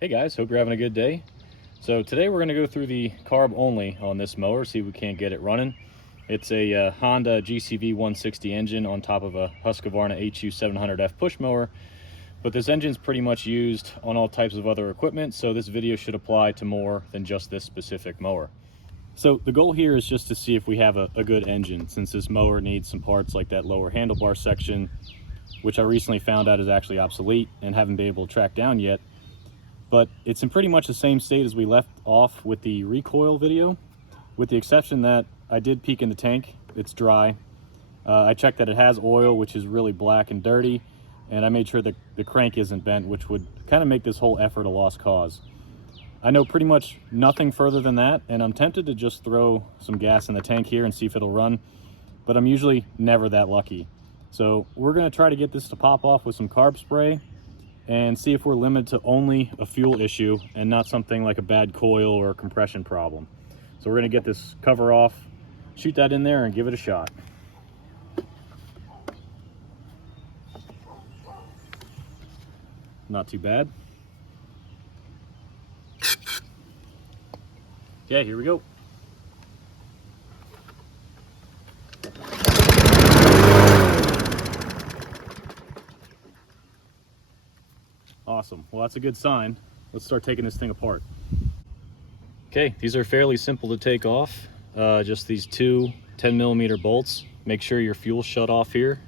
Hey guys, hope you're having a good day. So today we're going to go through the carb only on this mower, see if we can't get it running. It's a Honda GCV160 engine on top of a Husqvarna HU700F push mower, but this engine's pretty much used on all types of other equipment, so this video should apply to more than just this specific mower. So the goal here is just to see if we have a good engine, since this mower needs some parts like that lower handlebar section, which I recently found out is actually obsolete and haven't been able to track down yet. But it's in pretty much the same state as we left off with the recoil video, with the exception that I did peek in the tank. It's dry. I checked that it has oil, which is really black and dirty, and I made sure that the crank isn't bent, which would kind of make this whole effort a lost cause. I know pretty much nothing further than that, and I'm tempted to just throw some gas in the tank here and see if it'll run, but I'm usually never that lucky. So we're going to try to get this to pop off with some carb spray and see if we're limited to only a fuel issue and not something like a bad coil or a compression problem. So we're gonna get this cover off, shoot that in there and give it a shot. Not too bad. Okay, here we go. Awesome, well that's a good sign. Let's start taking this thing apart. Okay, these are fairly simple to take off. Just these two 10mm bolts. Make sure your fuel's shut off here.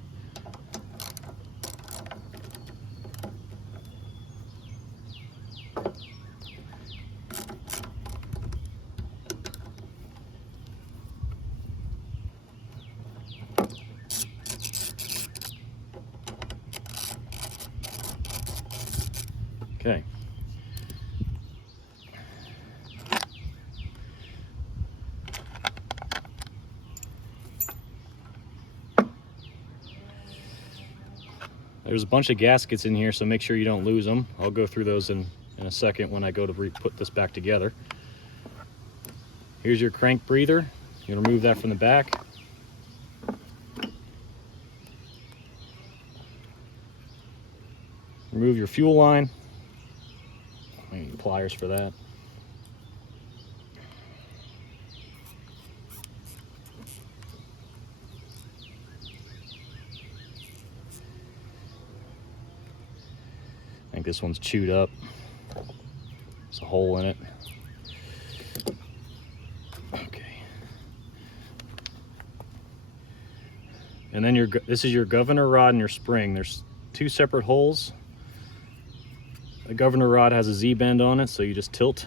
Okay. There's a bunch of gaskets in here, so make sure you don't lose them. I'll go through those in a second when I go to put this back together. Here's your crank breather. You remove that from the back. Remove your fuel line. I need pliers for that. I think this one's chewed up. There's a hole in it. Okay. And then this is your governor rod and your spring. There's two separate holes. The governor rod has a Z-bend on it, so you just tilt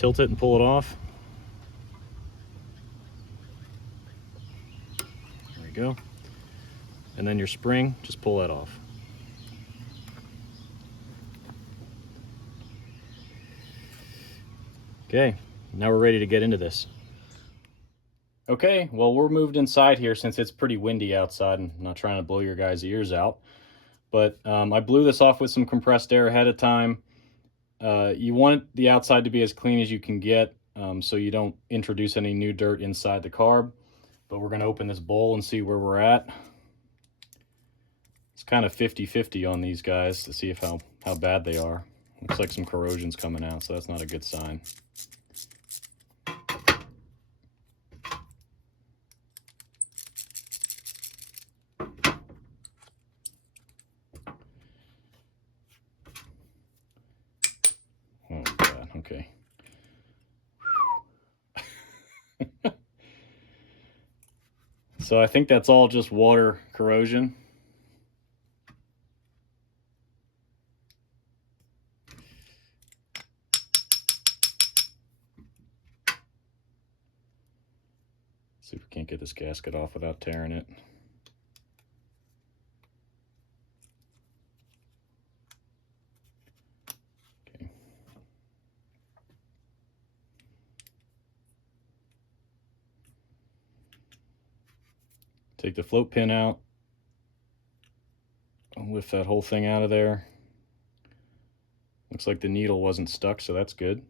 it and pull it off. There we go. And then your spring, just pull that off. Okay, now we're ready to get into this. Okay, well we're moved inside here since it's pretty windy outside and I'm not trying to blow your guys' ears out. But I blew this off with some compressed air ahead of time. You want the outside to be as clean as you can get so you don't introduce any new dirt inside the carb. But we're going to open this bowl and see where we're at. It's kind of 50-50 on these guys to see if how bad they are. Looks like some corrosion's coming out, so that's not a good sign. Oh God, okay. So I think that's all just water corrosion. See if we can't get this gasket off without tearing it. Okay. Take the float pin out. I'll lift that whole thing out of there. Looks like the needle wasn't stuck, so that's good.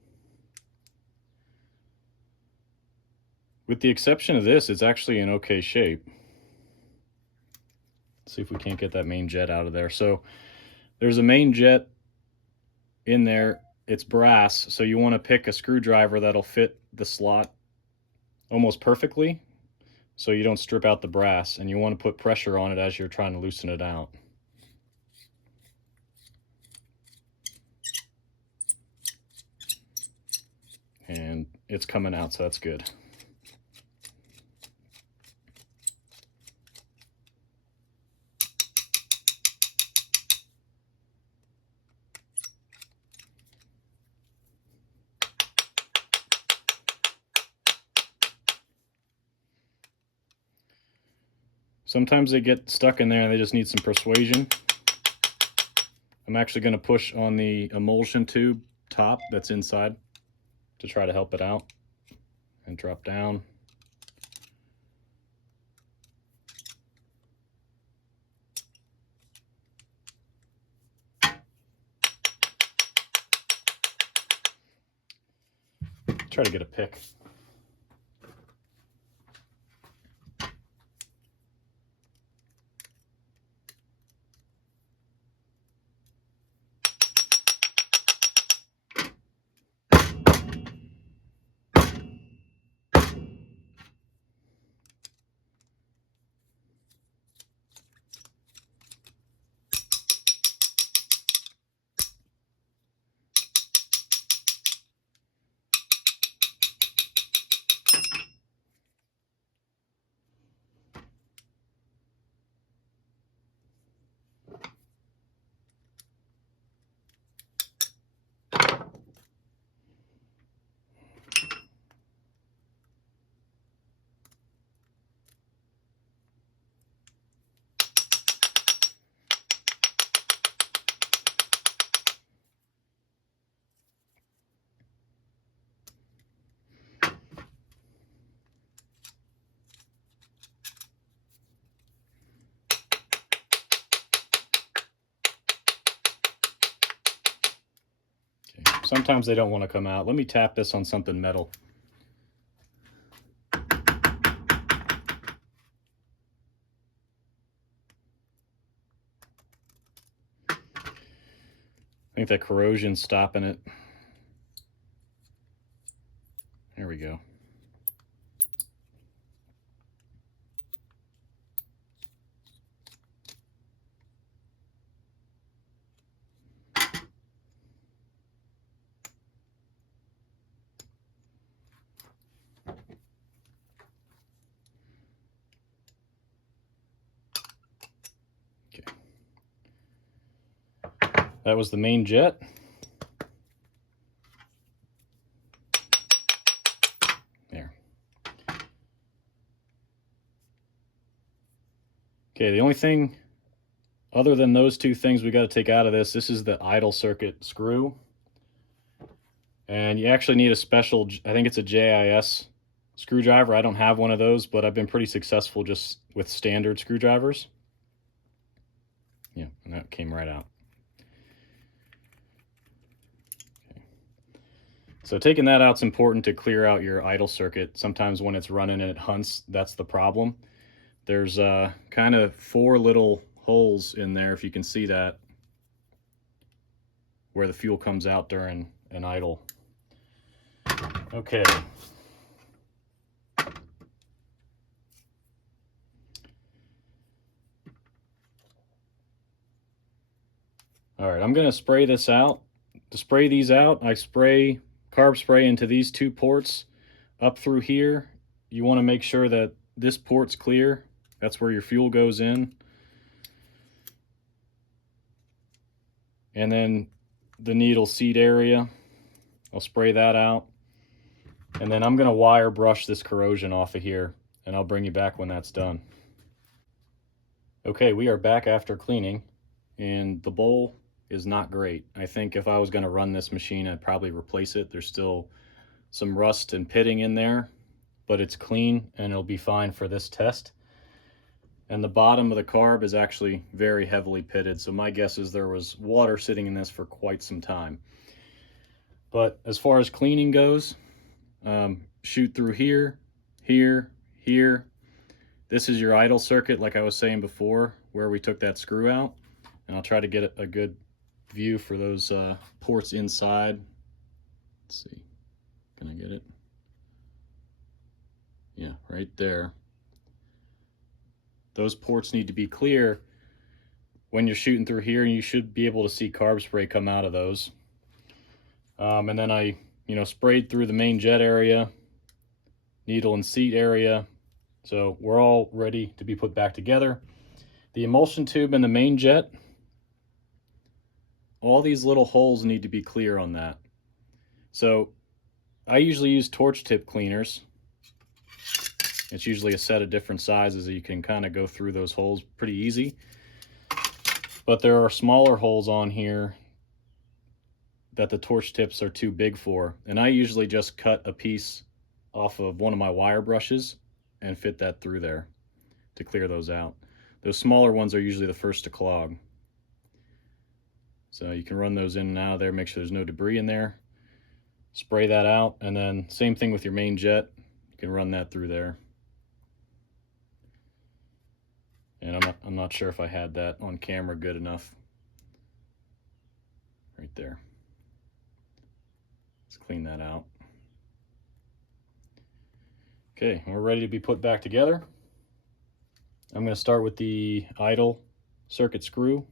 With the exception of this, it's actually in okay shape. Let's see if we can't get that main jet out of there. So there's a main jet in there, it's brass, so you want to pick a screwdriver that'll fit the slot almost perfectly so you don't strip out the brass, and you want to put pressure on it as you're trying to loosen it out. And it's coming out, so that's good. Sometimes they get stuck in there and they just need some persuasion. I'm actually going to push on the emulsion tube top that's inside to try to help it out, and drop down. Try to get a pick. Sometimes they don't want to come out. Let me tap this on something metal. I think that corrosion's stopping it. There we go. That was the main jet. There. Okay, the only thing other than those two things we got to take out of this is the idle circuit screw. And you actually need a special, I think it's a JIS screwdriver. I don't have one of those, but I've been pretty successful just with standard screwdrivers. Yeah, and that came right out. So taking that out is important to clear out your idle circuit. Sometimes when it's running and it hunts, that's the problem. There's kind of 4 little holes in there, if you can see that, where the fuel comes out during an idle. Okay. All right, I'm going to spray this out. To spray these out, I spray carb spray into these 2 ports up through here. You want to make sure that this port's clear. That's where your fuel goes in. And then the needle seat area, I'll spray that out. And then I'm going to wire brush this corrosion off of here, and I'll bring you back when that's done. Okay, we are back after cleaning, and the bowl is not great. I think if I was going to run this machine, I'd probably replace it. There's still some rust and pitting in there, but it's clean and it'll be fine for this test. And the bottom of the carb is actually very heavily pitted, so my guess is there was water sitting in this for quite some time. But as far as cleaning goes, shoot through here, here, here. This is your idle circuit, like I was saying before, where we took that screw out. And I'll try to get a good view for those ports inside. Let's see, can I get it? Yeah, right there. Those ports need to be clear when you're shooting through here, and you should be able to see carb spray come out of those. And then I, sprayed through the main jet area, needle and seat area. So we're all ready to be put back together. The emulsion tube and the main jet, all these little holes need to be clear on that. So I usually use torch tip cleaners. It's usually a set of different sizes that you can kind of go through those holes pretty easy. But there are smaller holes on here that the torch tips are too big for. And I usually just cut a piece off of one of my wire brushes and fit that through there to clear those out. Those smaller ones are usually the first to clog. So you can run those in and out of there, make sure there's no debris in there. Spray that out, and then same thing with your main jet. You can run that through there. And I'm not sure if I had that on camera good enough. Right there. Let's clean that out. Okay, we're ready to be put back together. I'm going to start with the idle circuit screw.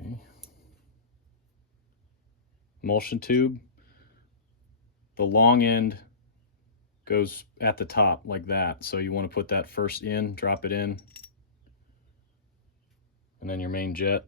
Okay. Emulsion tube. The long end goes at the top like that. So you want to put that first in, drop it in, and then your main jet.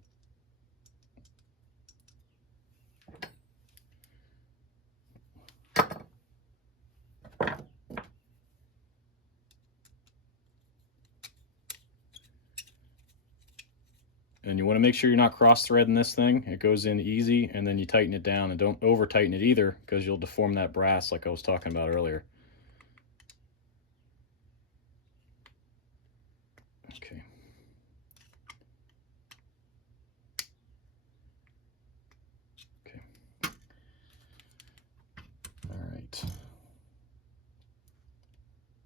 And you want to make sure you're not cross-threading this thing. It goes in easy, and then you tighten it down, and don't over-tighten it either, because you'll deform that brass like I was talking about earlier. Okay. Okay. All right.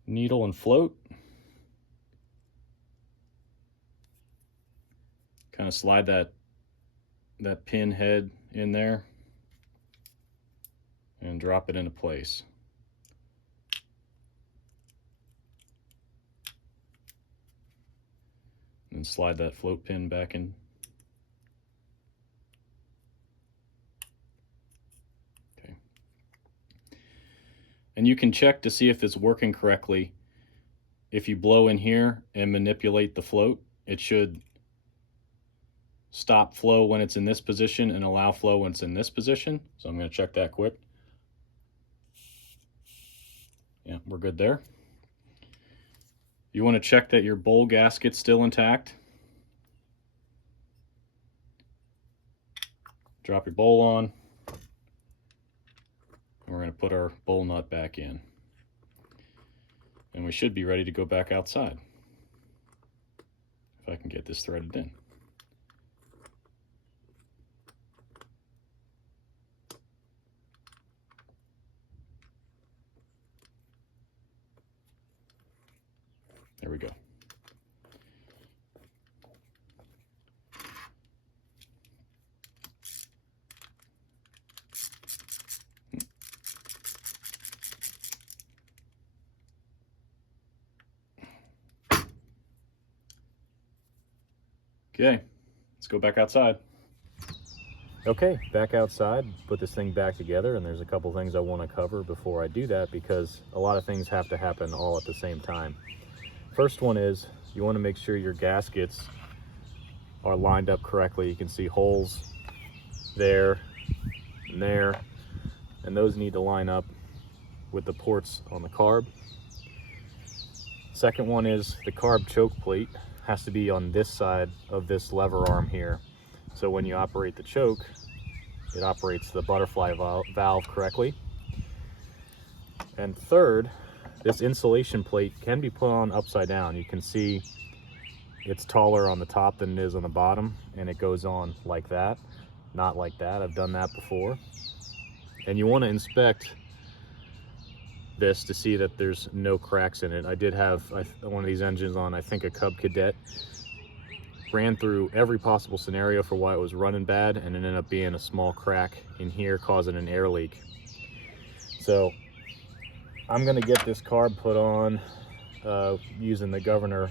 Needle and float. Kind of slide that pin head in there and drop it into place. And slide that float pin back in. Okay. And you can check to see if it's working correctly. If you blow in here and manipulate the float, it should stop flow when it's in this position and allow flow when it's in this position. So I'm going to check that quick. Yeah, we're good there. You want to check that your bowl gasket's still intact. Drop your bowl on. And we're going to put our bowl nut back in. And we should be ready to go back outside. If I can get this threaded in. There we go. Okay, let's go back outside. Okay, back outside, put this thing back together, and there's a couple things I want to cover before I do that, because a lot of things have to happen all at the same time. First one is you want to make sure your gaskets are lined up correctly. You can see holes there and there, and those need to line up with the ports on the carb. Second one is the carb choke plate has to be on this side of this lever arm here. So when you operate the choke, it operates the butterfly valve correctly. And third, this insulation plate can be put on upside down. You can see it's taller on the top than it is on the bottom, and it goes on like that. not like that. I've done that before. And you want to inspect this to see that there's no cracks in it. I did have one of these engines on, I think, a Cub Cadet. Ran through every possible scenario for why it was running bad, and it ended up being a small crack in here causing an air leak. So I'm gonna get this carb put on using the governor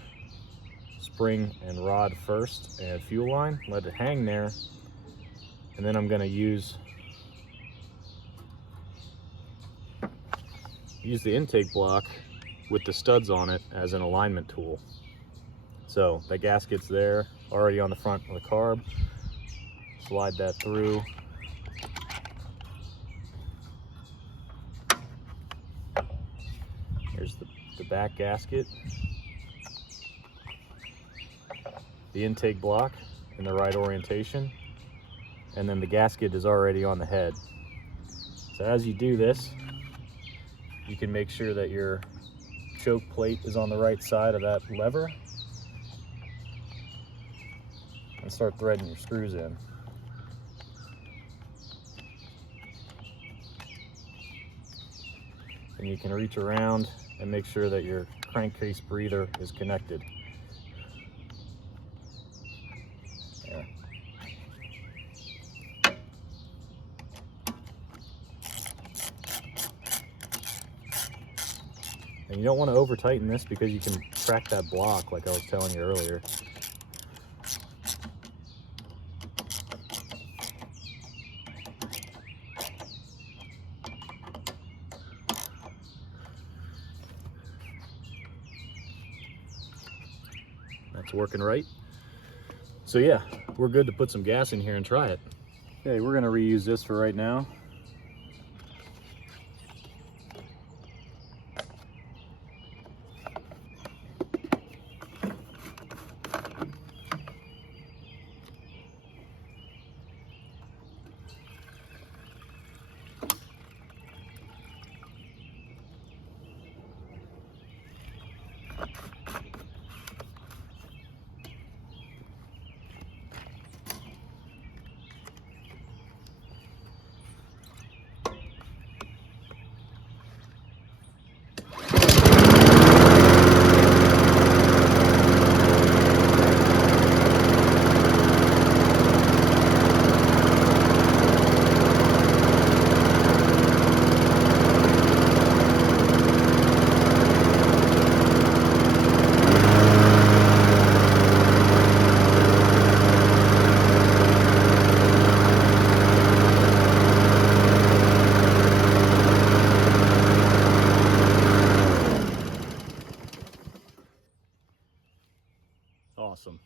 spring and rod first and fuel line, let it hang there, and then I'm gonna use the intake block with the studs on it as an alignment tool. So the gasket's there already on the front of the carb. Slide that through. Here's the back gasket. The intake block in the right orientation. And then the gasket is already on the head. So as you do this, you can make sure that your choke plate is on the right side of that lever. And start threading your screws in. And you can reach around and make sure that your crankcase breather is connected. There. And you don't want to over tighten this because you can crack that block like I was telling you earlier. That's working right. So yeah, we're good to put some gas in here and try it. Okay, we're gonna reuse this for right now. Awesome.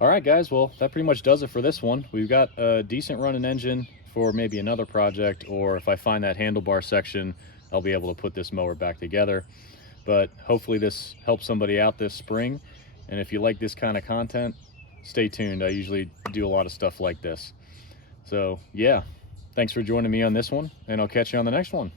All right, guys, well, that pretty much does it for this one. We've got a decent running engine for maybe another project, or if I find that handlebar section, I'll be able to put this mower back together. But hopefully this helps somebody out this spring. And if you like this kind of content, stay tuned. I usually do a lot of stuff like this. So yeah, thanks for joining me on this one, and I'll catch you on the next one.